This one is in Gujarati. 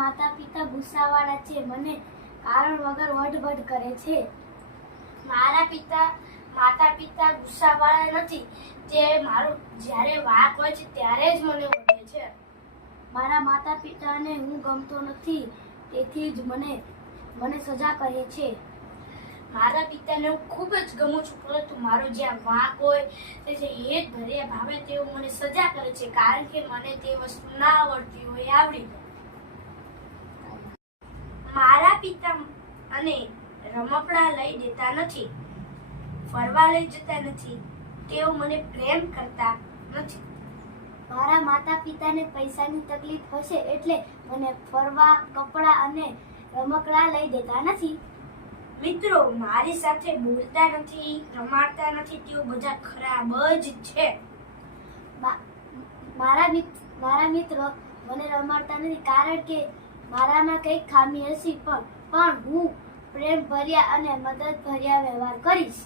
માતા પિતા ગુસ્સાવાળા છે, મને કારણ વગર વઢ કરે છે. મારા માતા પિતા ગુસ્સાવાળા નથી. તે મારું જ્યારે વાંક હોય છે ત્યારે જ મને વઢે છે. મારા માતા પિતાને હું ગમતો નથી, તેથી જ મને સજા કરે છે. મારા પિતાને હું ખૂબ જ ગમું છું, પરંતુ મારો જ્યાં વાંક હોય તે એ જ ભર્યા ભાવે તેઓ મને સજા કરે છે, કારણ કે મને તે વસ્તુ ના આવડતી હોય આવડી જાય. મારા પિતા અને રમકડા લઈ દેતા નથી, ફરવા લઈ જતા નથી, તેઓ મને પ્રેમ કરતા નથી. મારા માતા પિતાને પૈસાની તકલીફ હશે એટલે મને ફરવા, કપડાં અને રમકડા લઈ દેતા નથી. મિત્રો મારી સાથે બોલતા નથી, રમાડતા નથી, તેઓ બધા ખરાબ જ છે. મારા મિત્રો મને રમાડતા નથી કારણ કે મારામાં કંઈક ખામી હશે, પણ હું પ્રેમ ભર્યા અને મદદ ભર્યા વ્યવહાર કરીશ.